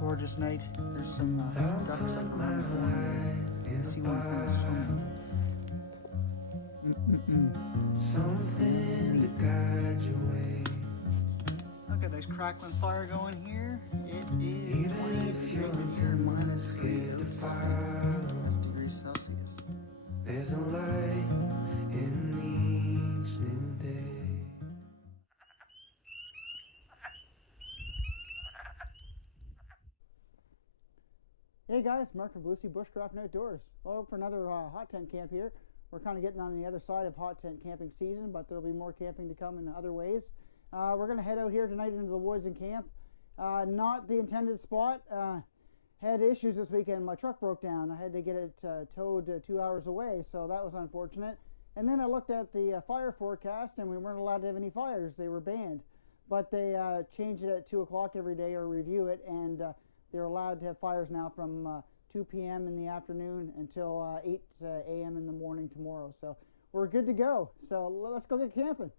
Gorgeous night. There's some ducks up around the corner. See one kind of swimming. Something to guide your way. Look at this crackling fire going here. It is Even if you're minus scared to follow, that's degrees Celsius. there's a light in each new day. Hey guys, Mark from Bluesea Bushcraft and Outdoors. Well, for another hot tent camp here. We're kind of getting on the other side of hot tent camping season, but there'll be more camping to come in other ways. We're going to head out here tonight into the woods and camp. Not the intended spot. Had issues this weekend. My truck broke down. I had to get it towed 2 hours away, so that was unfortunate. And then I looked at the fire forecast, and we weren't allowed to have any fires. They were banned. But they change it at 2 o'clock every day or review it, and they're allowed to have fires now from 2 p.m. in the afternoon until 8 a.m. in the morning tomorrow. So we're good to go. So let's go get camping.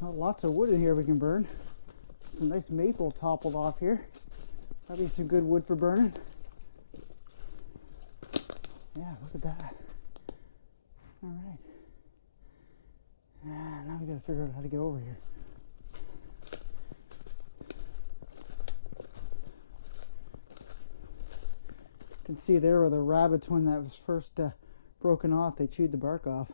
Well, lots of wood in here we can burn. Some nice maple toppled off here. That'd be some good wood for burning. Yeah, look at that. All right. Now we gotta figure out how to get over here. You can see there where the rabbits, when that was first broken off, they chewed the bark off.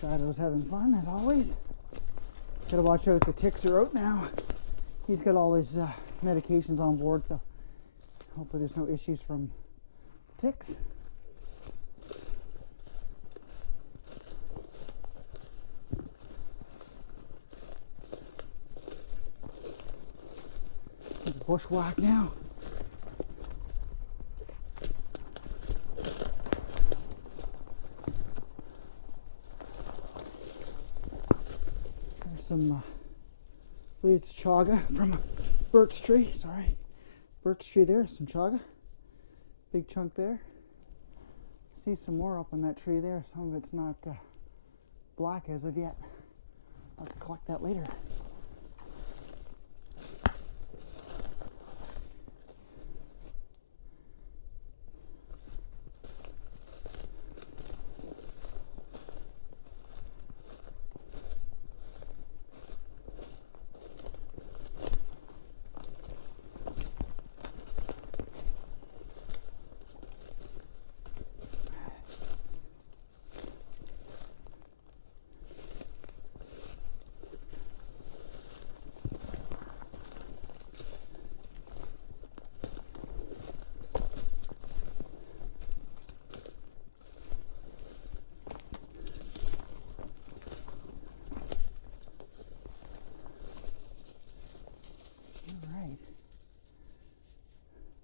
Shadow's having fun as always. Gotta watch out, the ticks are out now. He's got all his medications on board, so hopefully there's no issues from the ticks. Bushwhack now. Some, I believe it's chaga from a birch tree. Sorry, birch tree there. Some chaga, big chunk there. See some more up on that tree there. Some of it's not black as of yet. I'll have to collect that later.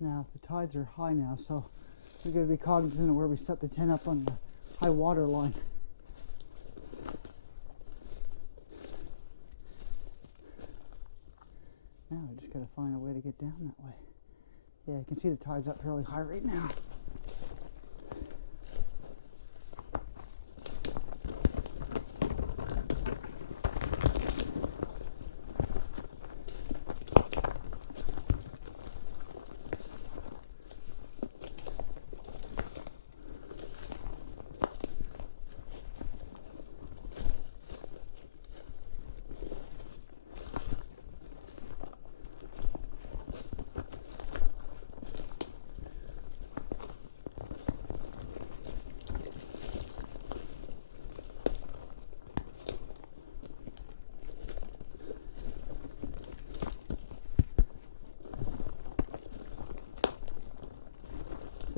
Now the tides are high now, so we're going to be cognizant of where we set the tent up on the high water line. Now we just got to find a way to get down that way. Yeah, you can see the tide's up fairly high right now.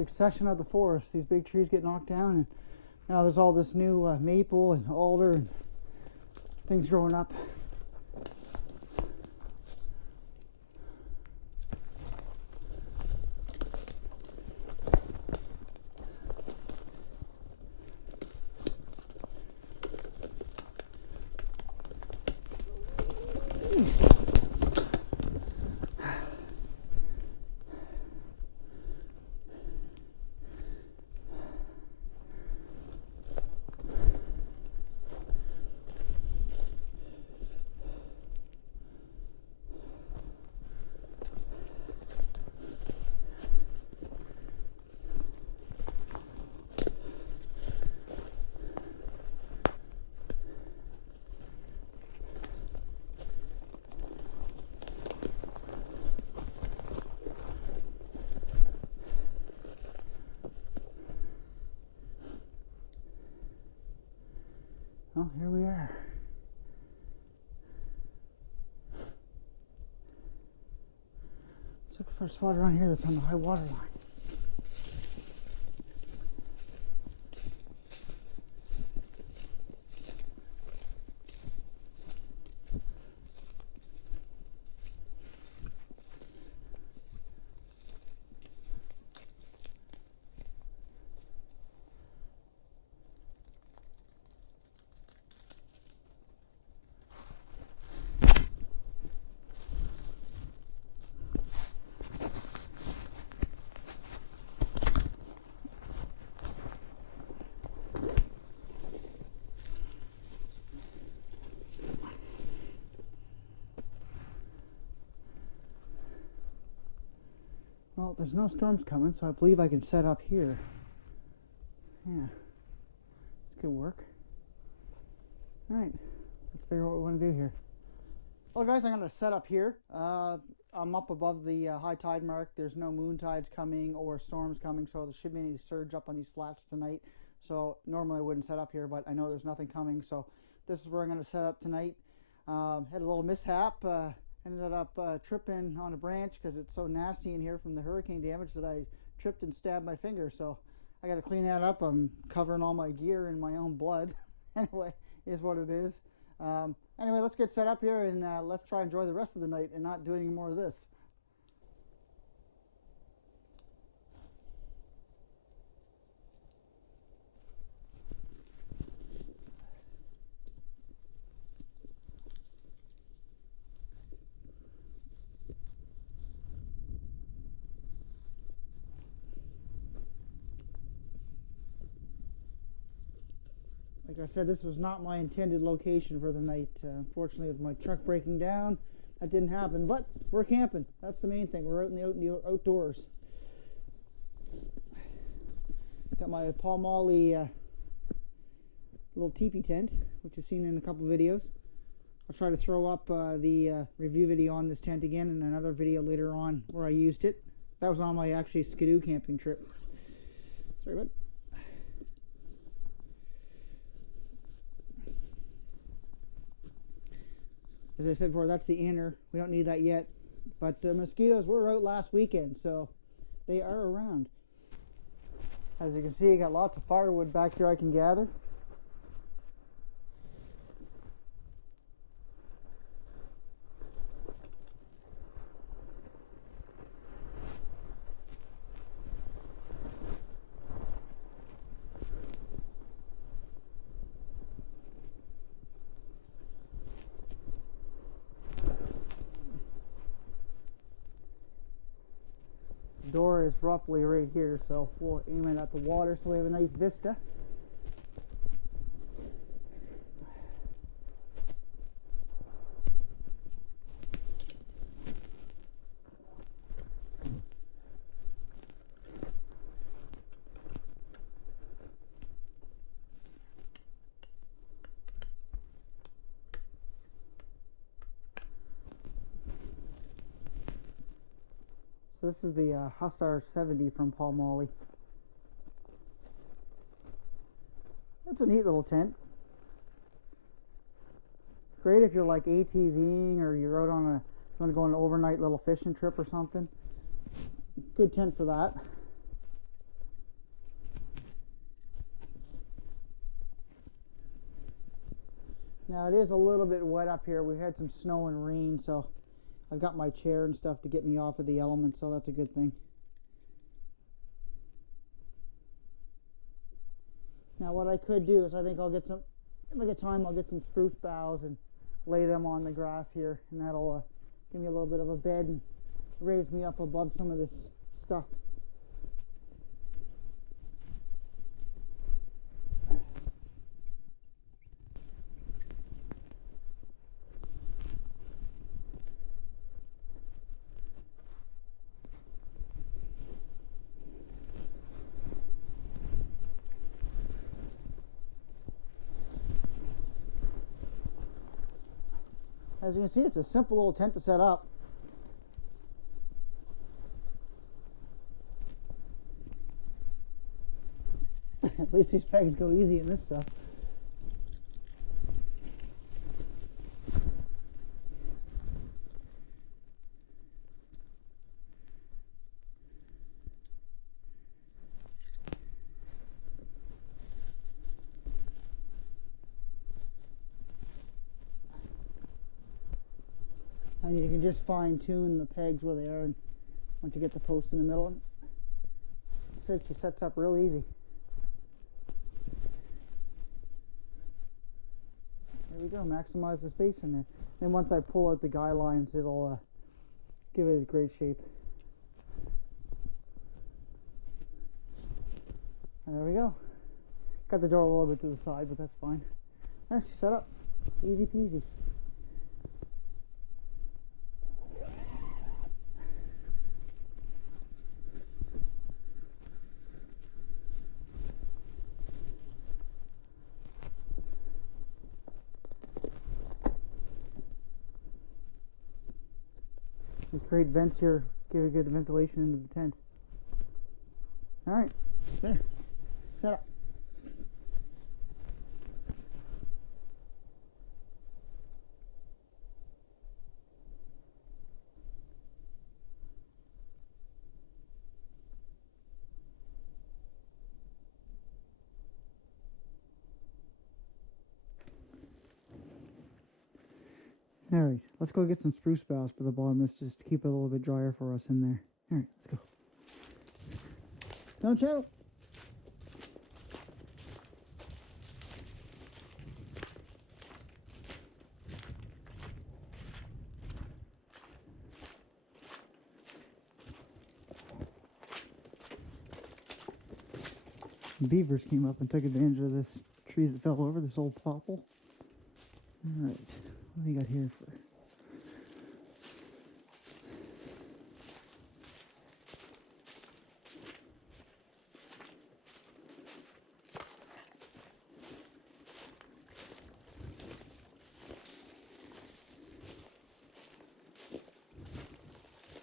succession of the forest. These big trees get knocked down, and now there's all this new maple and alder and things growing up. Well, here we are. Let's look for a spot around here that's on the high water line. Well, there's no storms coming, so I believe I can set up here. Yeah, this could work. Alright, let's figure out what we want to do here. Well guys, I'm going to set up here. I'm up above the high tide mark. There's no moon tides coming or storms coming, so there shouldn't be any surge up on these flats tonight. So normally I wouldn't set up here, but I know there's nothing coming, so this is where I'm going to set up tonight. Had a little mishap. Ended up tripping on a branch because it's so nasty in here from the hurricane damage that I tripped and stabbed my finger. So I got to clean that up. I'm covering all my gear in my own blood. Anyway, is what it is. Anyway, let's get set up here and let's try and enjoy the rest of the night and not do any more of this. Like I said, this was not my intended location for the night. Unfortunately, with my truck breaking down, that didn't happen. But we're camping. That's the main thing. We're out in the outdoors. Got my Pomoly little Tipi tent, which you've seen in a couple videos. I'll try to throw up the review video on this tent again and another video later on where I used it. That was on my actually skidoo camping trip. Sorry about it. As I said before, that's the inner. We don't need that yet. But mosquitoes were out last weekend, so they are around. As you can see, I got lots of firewood back here I can gather. Door is roughly right here, so we'll aim it at the water so we have a nice vista. So this is the HUSSAR 70 from Pomoly. That's a neat little tent. Great if you're like ATVing or you're out on want to go on an overnight little fishing trip or something. Good tent for that. Now it is a little bit wet up here. We've had some snow and rain, so I've got my chair and stuff to get me off of the elements, so that's a good thing. Now what I could do is I think I'll get some, if I get time, I'll get some spruce boughs and lay them on the grass here, and that'll give me a little bit of a bed and raise me up above some of this stuff. As you can see, it's a simple little tent to set up. At least these pegs go easy in this stuff. And you can just fine tune the pegs where they are, and once you get the post in the middle, it sets up real easy. There we go, maximize the space in there. Then once I pull out the guy lines, it'll give it a great shape. And there we go. Got the door a little bit to the side, but that's fine. There, set up. Easy peasy. These great vents here give a good ventilation into the tent. Alright, there, set up. Alright, let's go get some spruce boughs for the bottom. This just to keep it a little bit drier for us in there. Alright, let's go. Don't shout! Beavers came up and took advantage of this tree that fell over, this old popple. Alright. What do we got here for?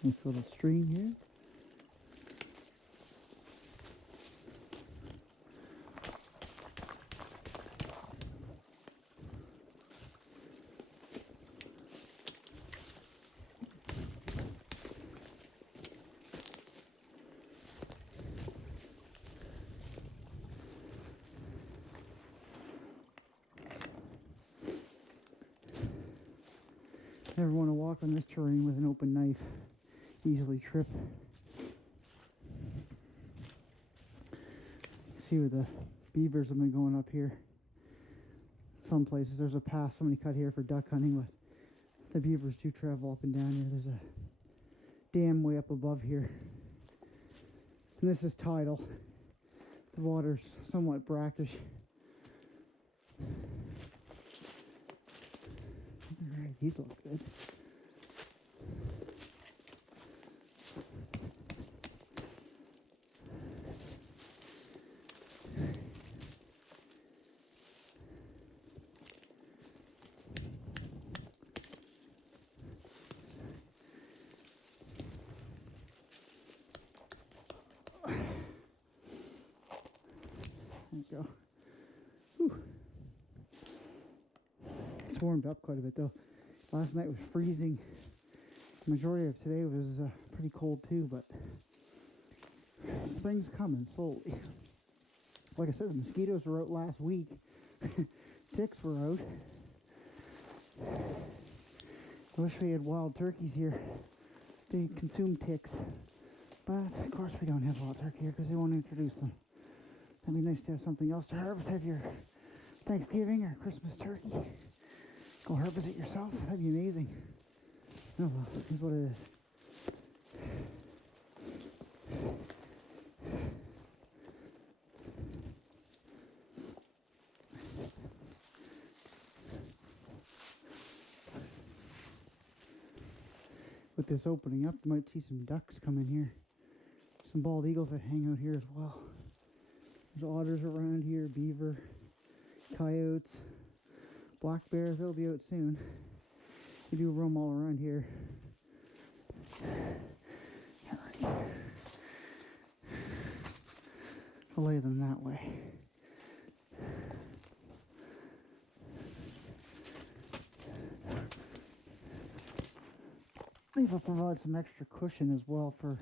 Nice little stream here. Never want to walk on this terrain with an open knife. Easily trip. See where the beavers have been going up here. Some places there's a path somebody cut here for duck hunting, but the beavers do travel up and down here. There's a dam way up above here. And this is tidal. The water's somewhat brackish. Alright, these look good. There you go. Whew. It's warmed up quite a bit though. Last night was freezing. The majority of today was pretty cold too, but spring's coming slowly. Like I said, the mosquitoes were out last week. Ticks were out. I wish we had wild turkeys here. They consume ticks. But, of course, we don't have wild turkey here because they won't introduce them. That'd be nice to have something else to harvest. Have your Thanksgiving or Christmas turkey. Go harvest it yourself. That'd be amazing. Oh well, here's what it is. With this opening up, you might see some ducks come in here. Some bald eagles that hang out here as well. There's otters around here, beaver, coyotes, black bears. They'll be out soon. We do roam all around here. Alright. I'll lay them that way. These will provide some extra cushion as well for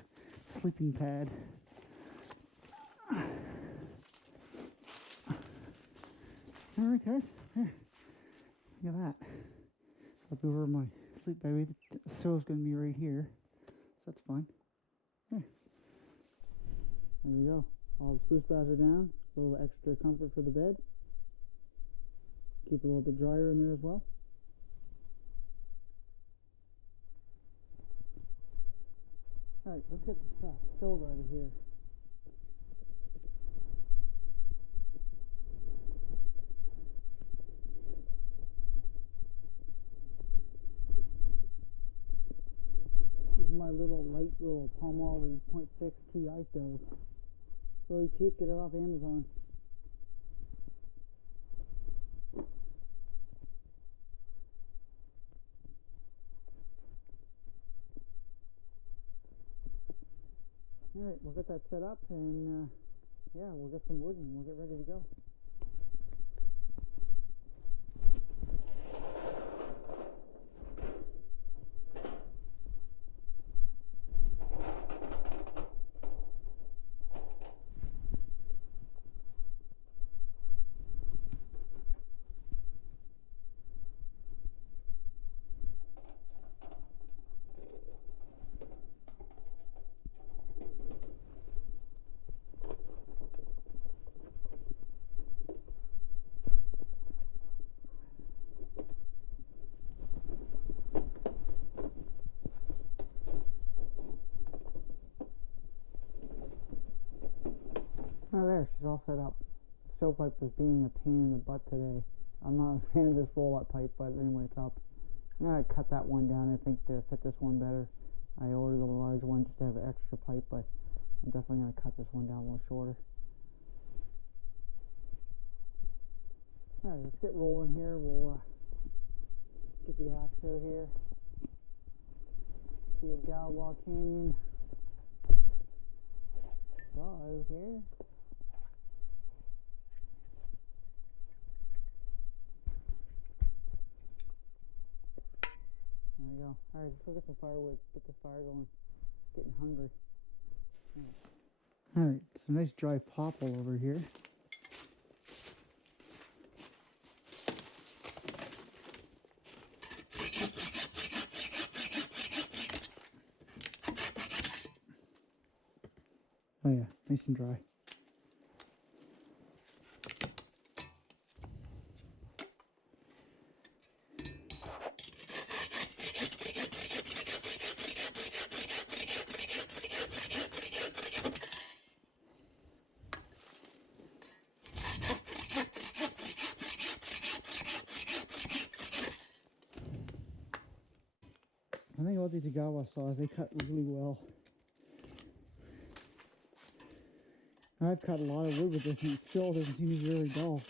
sleeping pad. Alright guys, here, look at that. I'll be over my sleep bag. The stow's going to be right here, so that's fine. Here. There we go. All the spruce boughs are down. A little extra comfort for the bed. Keep it a little bit drier in there as well. Alright, let's get this stove out of here. This is my little light little Pomoly 0.6 TI stove. Really cheap, get it off Amazon. Alright, we'll get that set up and yeah, we'll get some wood and we'll get ready to go. Oh, there, she's all set up. The stovepipe was being a pain in the butt today. I'm not a fan of this roll-up pipe, but anyway, it's up. I'm going to cut that one down, I think, to fit this one better. I ordered a large one just to have an extra pipe, but I'm definitely going to cut this one down a little shorter. Alright, let's get rolling here. We'll get the axe out here. See a Galway Canyon saw out here. There we go. Alright, let's go get some firewood, get the fire going. Getting hungry. Alright, some nice dry popple over here. Oh yeah, nice and dry. The thing about these Agawa saws, they cut really well. I've cut a lot of wood with this and it still doesn't seem to be really dull.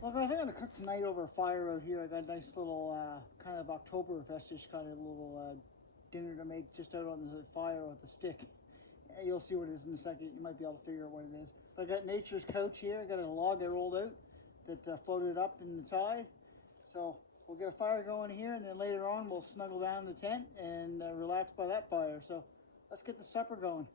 Well guys, I'm going to cook tonight over a fire out here. I got a nice little kind of Octoberfest-ish kind of little dinner to make just out on the fire with the stick. You'll see what it is in a second. You might be able to figure out what it is. I got nature's couch here. I got a log I rolled out that floated up in the tide. So we'll get a fire going here, and then later on we'll snuggle down in the tent and relax by that fire. So let's get the supper going.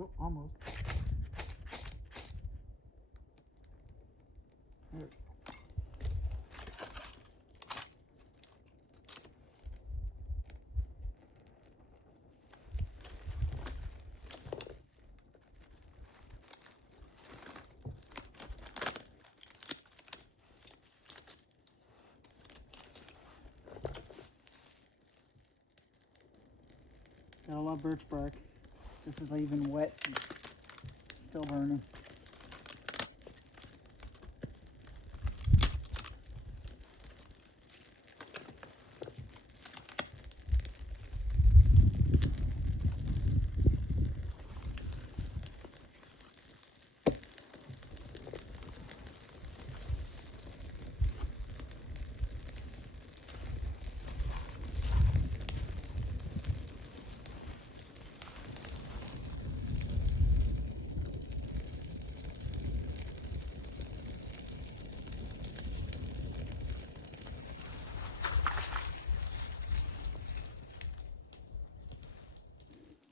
Oh, almost. There we go. Gotta love birch bark. This is even wet and still burning.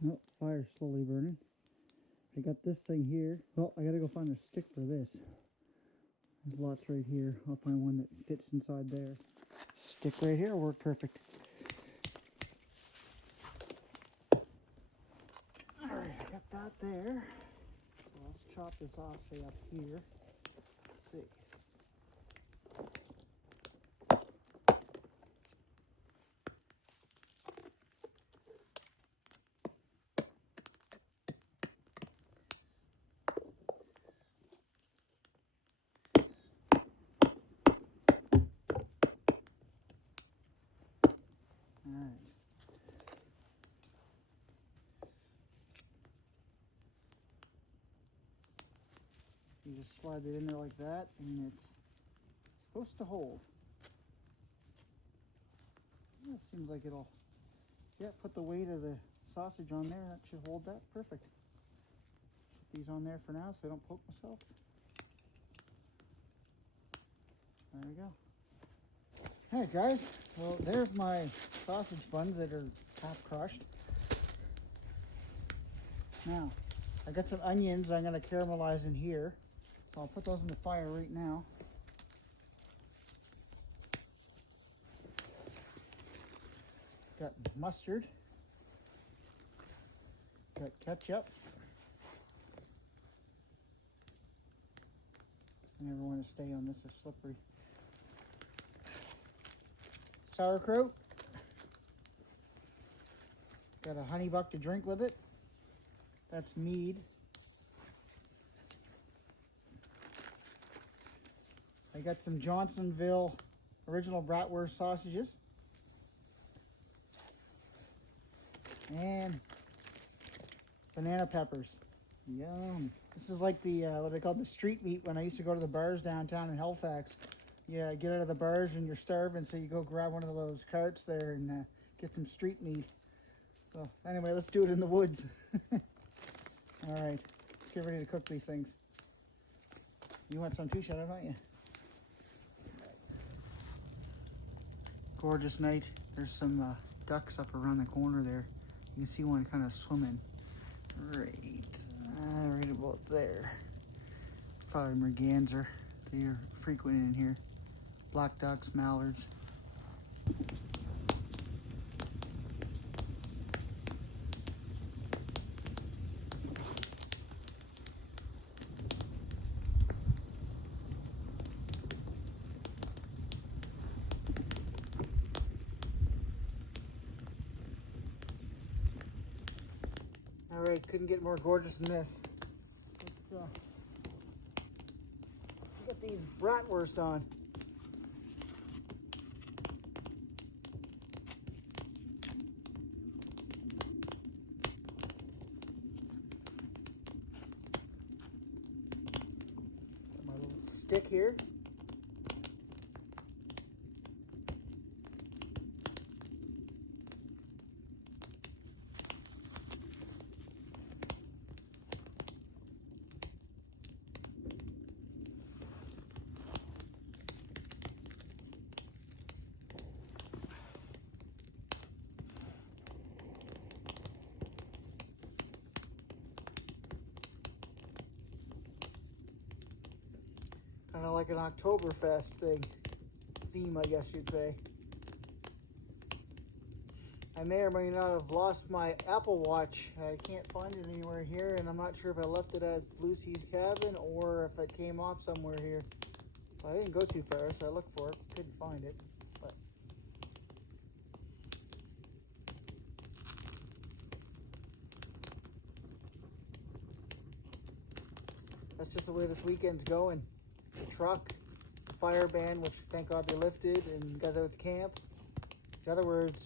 Oh, fire's slowly burning. I got this thing here. Well, I gotta go find a stick for this. There's lots right here. I'll find one that fits inside there. Stick right here will work perfect. Alright, I got that there. So let's chop this off, say up here. Let's see. Alright. You just slide it in there like that, and it's supposed to hold. Yeah, it seems like it'll, yeah, put the weight of the sausage on there. That should hold that perfect. Put these on there for now so I don't poke myself. There we go. Alright guys, so there's my sausage buns that are half crushed. Now, I got some onions I'm going to caramelize in here. So I'll put those in the fire right now. Got mustard. Got ketchup. I never want to stay on this, they're slippery. Sauerkraut. Got a honey buck to drink with it. That's mead. I got some Johnsonville original bratwurst sausages. And banana peppers. Yum. This is like the, what they call the street meat when I used to go to the bars downtown in Halifax. Yeah, get out of the bars and you're starving, so you go grab one of those carts there and get some street meat. So anyway, let's do it in the woods. All right, let's get ready to cook these things. You want some too, Shadow, don't you? Gorgeous night. There's some ducks up around the corner there. You can see one kind of swimming right about there. Probably merganser. They are frequent in here. Black ducks, mallards. Alright, couldn't get more gorgeous than this. Let's get these bratwurst on. Got my little stick here. Kind of like an Octoberfest theme, I guess you'd say. I may or may not have lost my Apple Watch. I can't find it anywhere here, and I'm not sure if I left it at Bluesea's cabin or if it came off somewhere here. I didn't go too far, so I looked for it. Couldn't find it. But that's just the way this weekend's going. The truck, the fire ban, which thank God they lifted and got out to camp. In other words,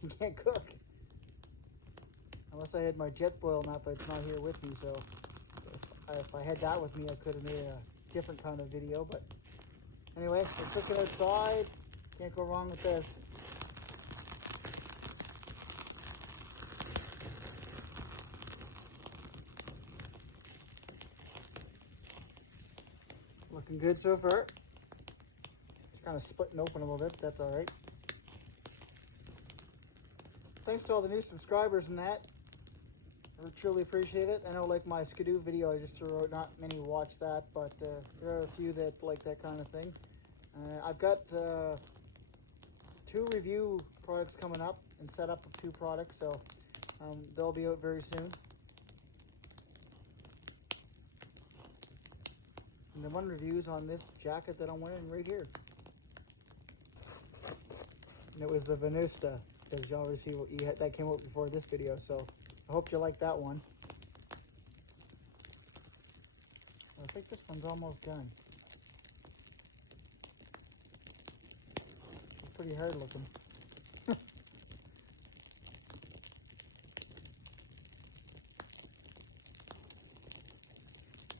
you can't cook. Unless I had my jet boil nut, but it's not here with me, so if I had that with me, I could have made a different kind of video. But anyway, we're cooking outside. Can't go wrong with this. Looking good so far. It's kind of splitting open a little bit, but that's alright. Thanks to all the new subscribers and that. I truly appreciate it. I know, like my Skidoo video I just threw out, not many watch that, but there are a few that like that kind of thing. I've got 2 review products coming up and set up of 2 products, so they'll be out very soon. And the one review's on this jacket that I'm wearing right here. And it was the Venusta, because you already see what you had, that came out before this video, so I hope you like that one. I think this one's almost done. It's pretty hard looking.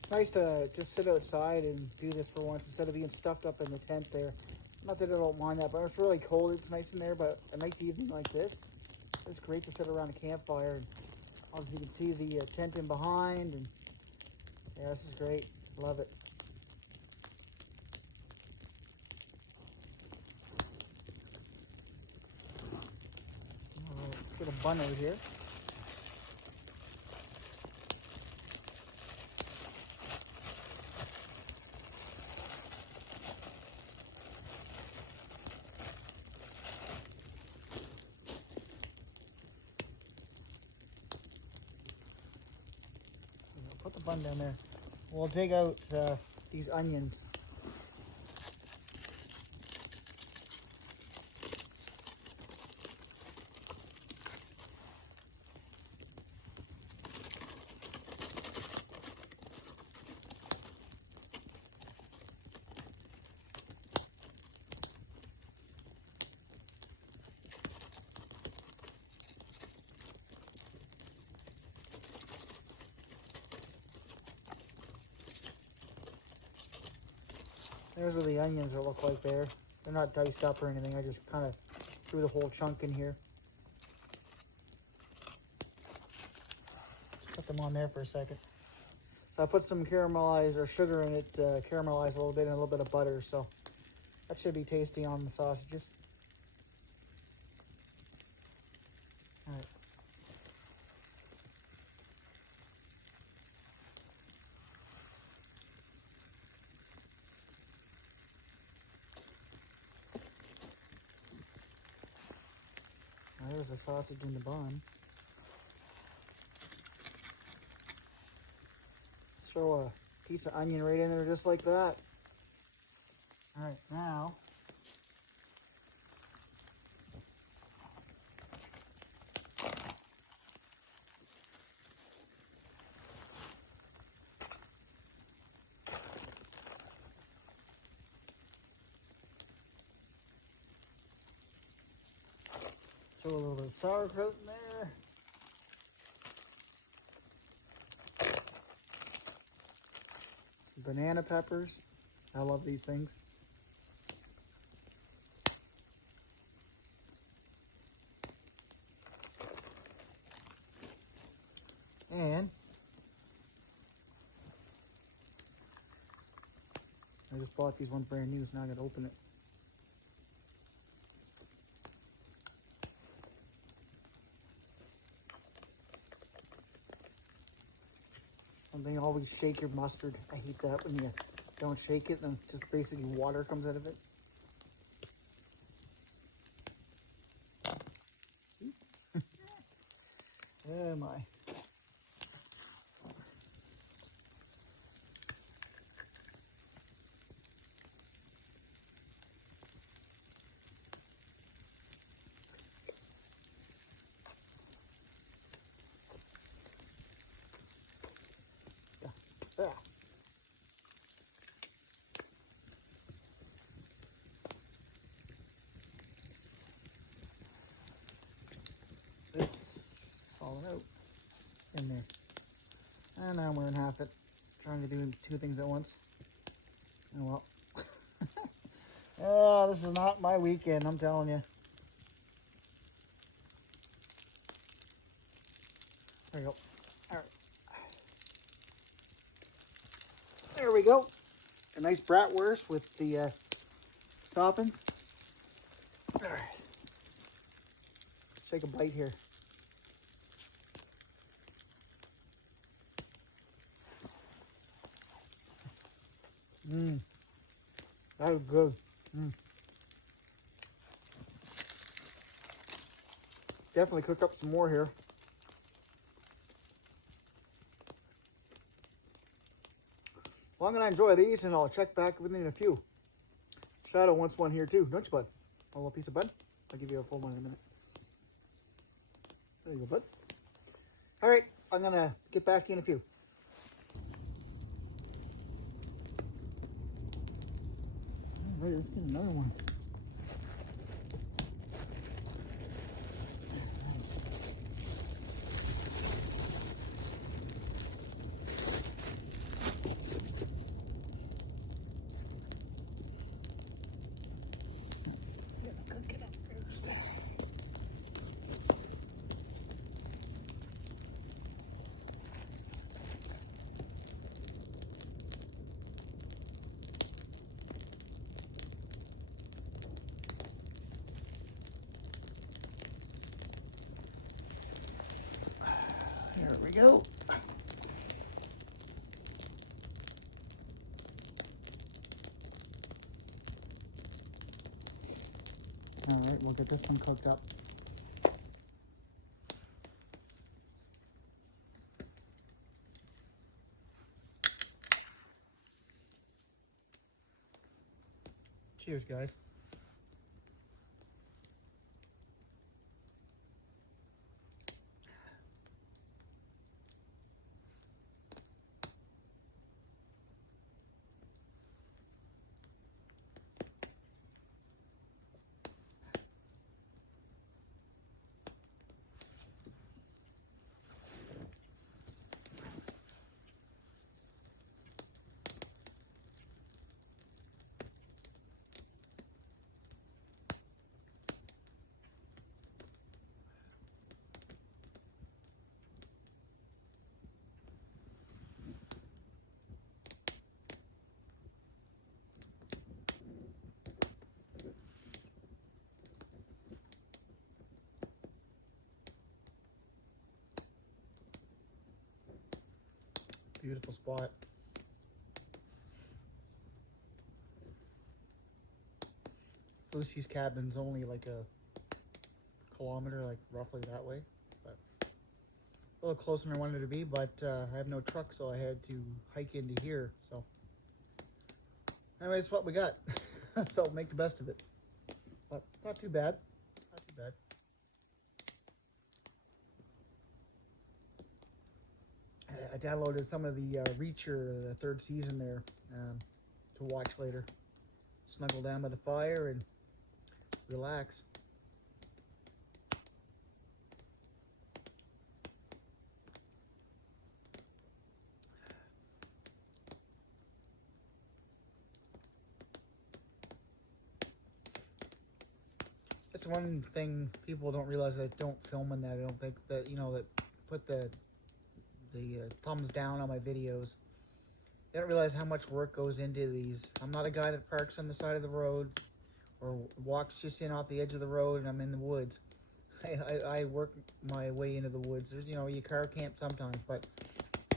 It's nice to just sit outside and do this for once instead of being stuffed up in the tent there. Not that I don't mind that, but it's really cold. It's nice in there, but a nice evening like this, it's great to sit around a campfire. And obviously you can see the tent in behind, and yeah, this is great. Love it. All right, let's get a bun over here. Put the bun down there. We'll dig out these onions. There's what the onions will look like there. They're not diced up or anything. I just kind of threw the whole chunk in here. Put them on there for a second. So I put some caramelized or sugar in it, caramelized a little bit, and a little bit of butter. So that should be tasty on the sausages. All right. Now there's a sausage in the bun. Throw a piece of onion right in there just like that. All right, now throw a little bit of sauerkraut in there. Some banana peppers. I love these things. And I just bought these ones brand new, so now I gotta open it. And then always shake your mustard. I hate that when you don't shake it and just basically water comes out of it. Oh my. Yeah. Oops, falling out in there. And now I'm wearing half it. Trying to do two things at once. Oh well. Oh, this is not my weekend, I'm telling you. There we go. All right. There we go. A nice bratwurst with the toppings. All right. Take a bite here. Mmm. That is good. Mmm. Definitely cook up some more here. Well, I'm going to enjoy these, and I'll check back with you in a few. Shadow wants one here, too. Don't you, bud? A little piece of bud? I'll give you a full one in a minute. There you go, bud. All right, I'm going to get back to you in a few. All right, let's get another one. There we go. All right, we'll get this one cooked up. Cheers, guys. Beautiful spot. Bluesea's cabin's only like a kilometer, like roughly that way, but a little closer than I wanted it to be, but I have no truck, so I had to hike into here. So anyway, it's what we got. So make the best of it, but not too bad, not too bad. I downloaded some of the Reacher, the third season there, to watch later. Snuggle down by the fire and relax. That's one thing people don't realize that don't film in that. I don't think that, you know, that put the thumbs down on my videos. They don't realize how much work goes into these. I'm not a guy that parks on the side of the road or walks just in off the edge of the road and I'm in the woods. I work my way into the woods. There's, you know, you car camp sometimes, but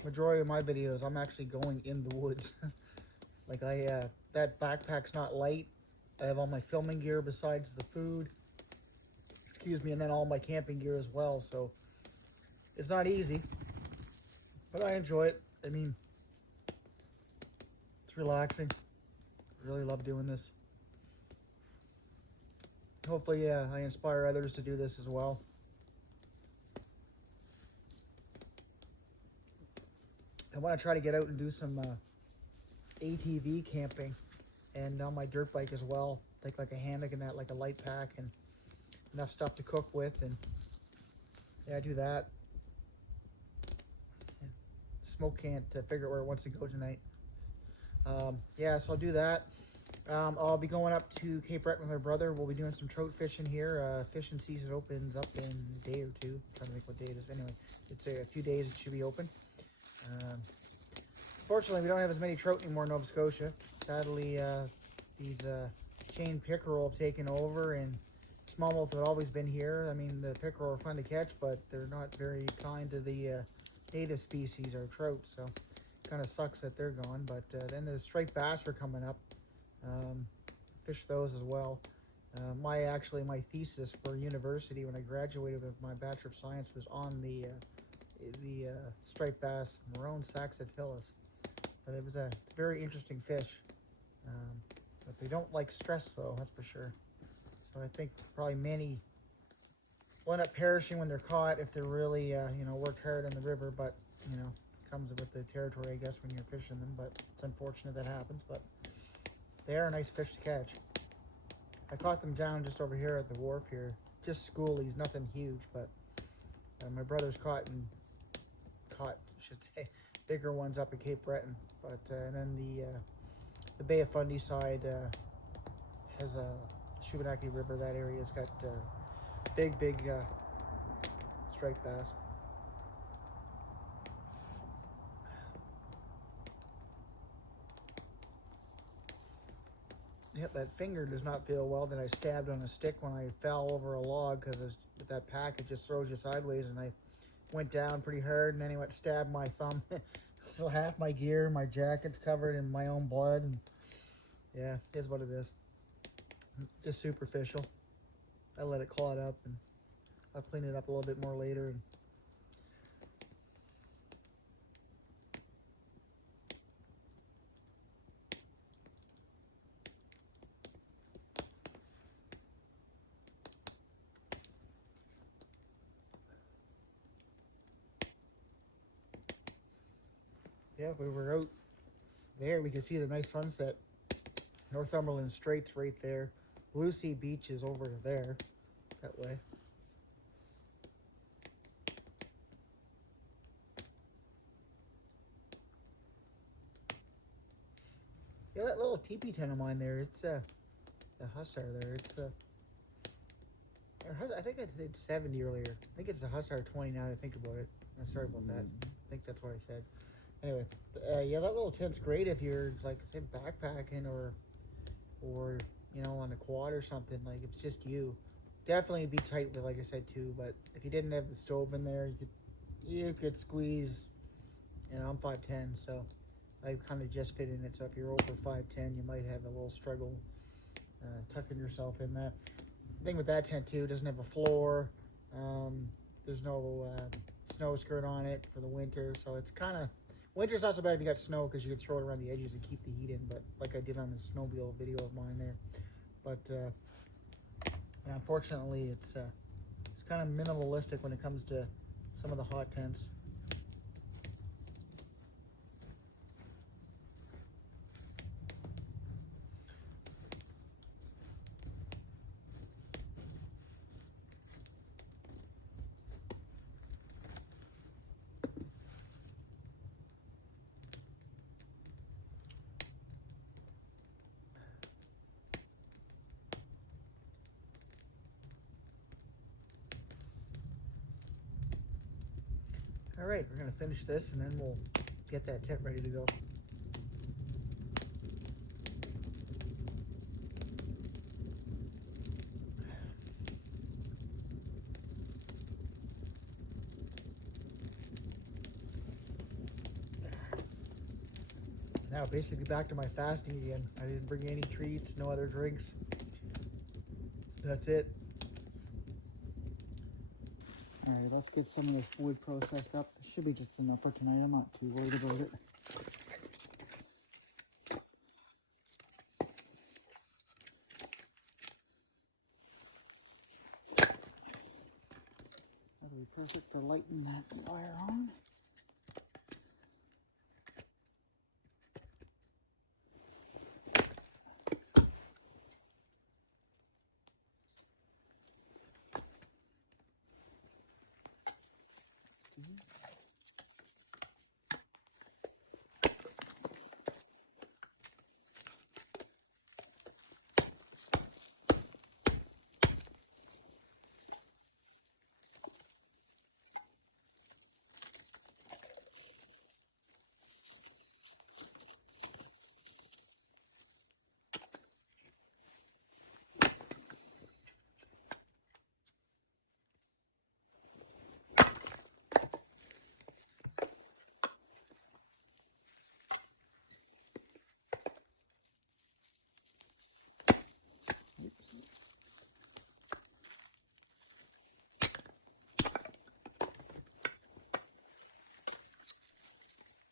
majority of my videos, I'm actually going in the woods. Like that backpack's not light. I have all my filming gear besides the food. Excuse me, and then all my camping gear as well. So it's not easy, but I enjoy it. I mean, it's relaxing. I really love doing this. Hopefully, I inspire others to do this as well. I want to try to get out and do some ATV camping and on my dirt bike as well. Take like a hammock and that, like a light pack and enough stuff to cook with, and yeah, do that. And Smoke can't figure out where it wants to go tonight. Yeah, so I'll do that. I'll be going up to Cape Breton with my brother. We'll be doing some trout fishing here. Fishing season opens up in a day or two. I'm trying to think what day it is. Anyway, it's a few days it should be open. Fortunately, we don't have as many trout anymore in Nova Scotia. Sadly, these chain pickerel have taken over, and smallmouth have always been here. I mean, the pickerel are fun to catch, but they're not very kind to the native species or trout, so kind of sucks that they're gone. But then the striped bass are coming up. Fish those as well. My thesis for university when I graduated with my Bachelor of Science was on the striped bass, Marone saxatilis. But it was a very interesting fish. But they don't like stress, though, that's for sure. So I think probably many will end up perishing when they're caught if they're really, worked hard in the river. But, comes with the territory, I guess, when you're fishing them. But it's unfortunate that happens. But they are a nice fish to catch. I caught them down just over here at the wharf here. Just schoolies, nothing huge. But my brother's caught, I should say, bigger ones up at Cape Breton. But and then the Bay of Fundy side has a Shubenacadie River. That area's got big striped bass. Yep, that finger does not feel well that I stabbed on a stick when I fell over a log, because with that pack it just throws you sideways, and I went down pretty hard and then he went stabbed my thumb. So half my gear, my jacket's covered in my own blood, and yeah, it is what it is. Just superficial. I let it clot up, and I'll clean it up a little bit more later. And yeah, if we were out there, we could see the nice sunset. Northumberland Strait's right there. Bluesea Beach is over there, that way. Yeah, that little teepee tent of mine there, it's the Hussar there. It's I think I did 70 earlier. I think it's the Hussar 20 now that I think about it. Sorry about that. I think that's what I said. Anyway, yeah, that little tent's great if you're, like, say, backpacking or on a quad or something. Like, it's just you. Definitely be tight with, like I said, too. But if you didn't have the stove in there, you could squeeze and I'm 5'10", so I kind of just fit in it. So if you're over 5'10", you might have a little struggle tucking yourself in that. The thing with that tent too, it doesn't have a floor. There's no snow skirt on it for the winter, so it's kind of, winter's not so bad if you got snow because you can throw it around the edges and keep the heat in, but like I did on the snowmobile video of mine there. But unfortunately, it's kind of minimalistic when it comes to some of the hot tents. All right, we're gonna finish this and then we'll get that tent ready to go. Now basically back to my fasting again. I didn't bring any treats, no other drinks. That's it. All right, let's get some of this wood processed up. It should be just enough for tonight. I'm not too worried about it. That'll be perfect for lighting that fire on.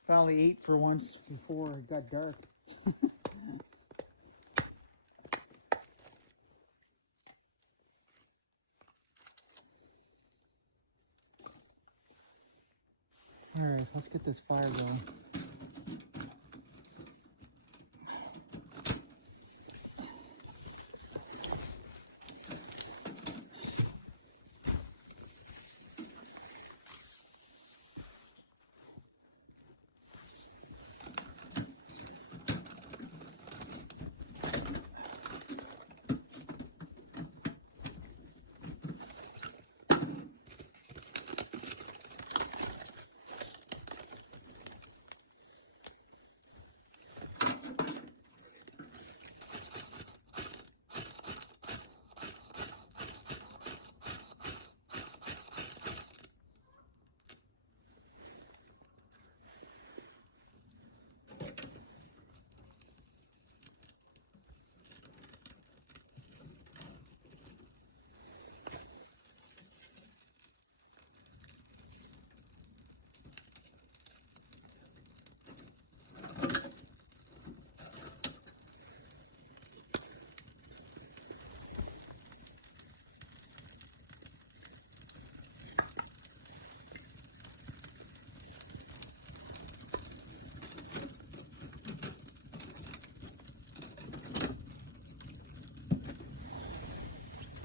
Finally ate for once before it got dark. All right, let's get this fire going.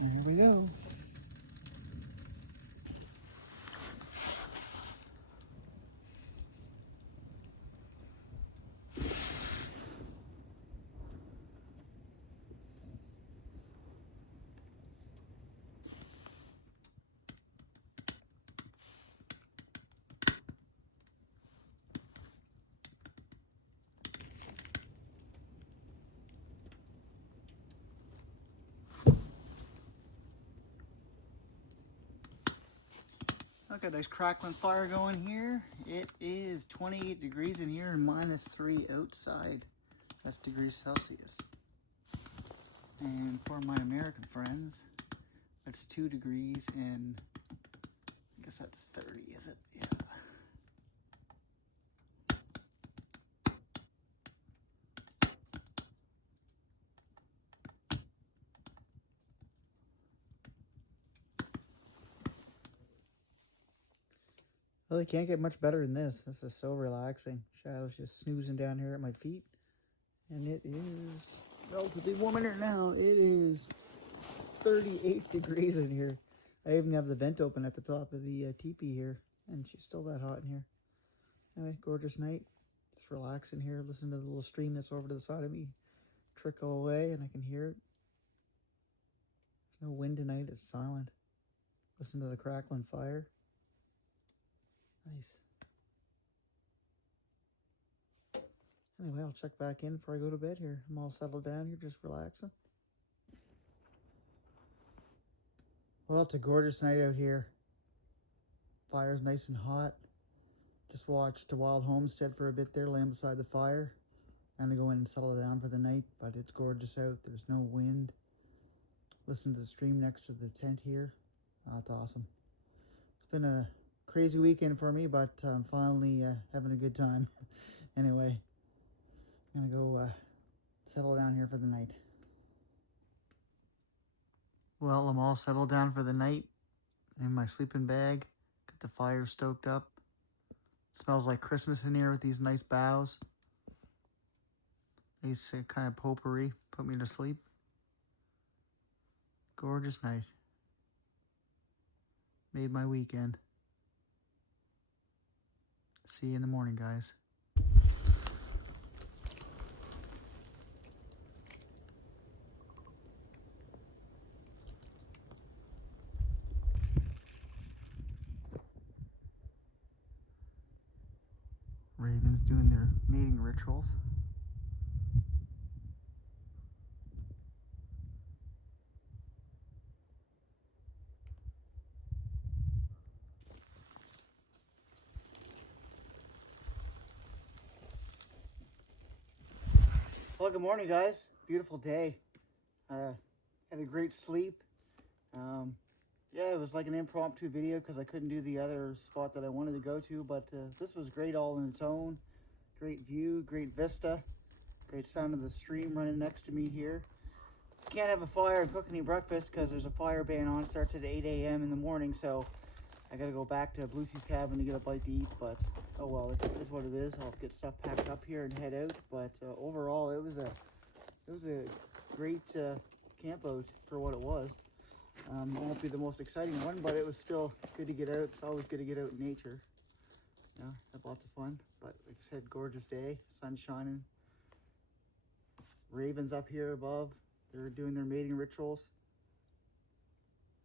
There we go. Look at this crackling fire going here. It is 28 degrees in here and -3 outside. That's degrees Celsius. And for my American friends, that's 2 degrees and I guess that's 30, is it? Yeah. Well, you can't get much better than this. This is so relaxing. Shadow's just snoozing down here at my feet. And it is relatively warm in here now. It is 38 degrees in here. I even have the vent open at the top of the teepee here. And she's still that hot in here. Anyway, gorgeous night. Just relaxing here. Listen to the little stream that's over to the side of me trickle away, and I can hear it. There's no wind tonight. It's silent. Listen to the crackling fire. Nice. Anyway, I'll check back in before I go to bed here. I'm all settled down here, just relaxing. Well, it's a gorgeous night out here. Fire's nice and hot. Just watched a wild homestead for a bit there, laying beside the fire. I'm gonna go in and settle down for the night, but it's gorgeous out. There's no wind. Listen to the stream next to the tent here. Oh, it's awesome. It's been a crazy weekend for me, but I'm finally having a good time. Anyway, I'm gonna go settle down here for the night. Well, I'm all settled down for the night in my sleeping bag. Got the fire stoked up. Smells like Christmas in here with these nice boughs. These kind of potpourri put me to sleep. Gorgeous night. Made my weekend. See you in the morning, guys. Ravens doing their mating rituals. Well, good morning, guys. Beautiful day. Had a great sleep. Yeah, it was like an impromptu video because I couldn't do the other spot that I wanted to go to, but this was great all on its own. Great view, great vista, great sound of the stream running next to me here. Can't have a fire and cook any breakfast because there's a fire ban on. It starts at 8 a.m. in the morning, so I gotta go back to Bluesea's cabin to get a bite to eat, but oh well, it is what it is. I'll get stuff packed up here and head out, but overall it was a great camp out for what it was. It won't be the most exciting one, but it was still good to get out. It's always good to get out in nature. You know, had lots of fun, but like I said, gorgeous day, sun shining. Ravens up here above, they're doing their mating rituals.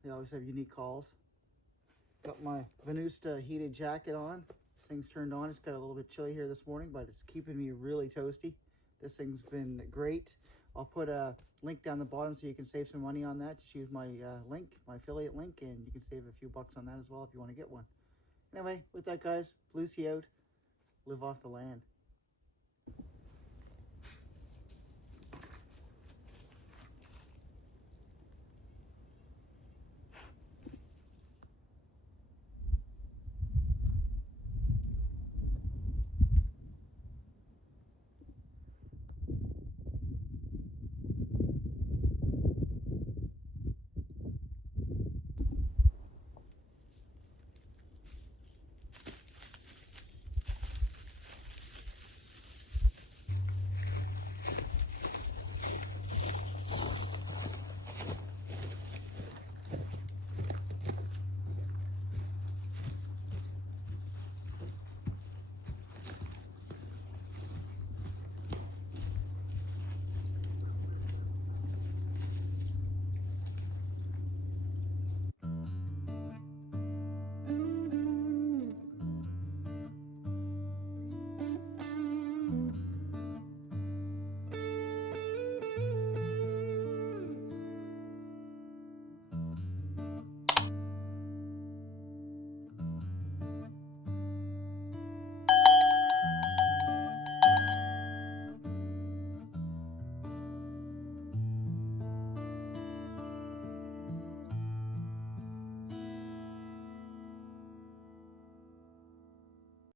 They always have unique calls. Got my Venusta heated jacket on. This thing's turned on. It's got a little bit chilly here this morning, but it's keeping me really toasty. This thing's been great. I'll put a link down the bottom so you can save some money on that. Just use my link, my affiliate link, and you can save a few bucks on that as well if you want to get one. Anyway, with that, guys, Bluesea out. Live off the land.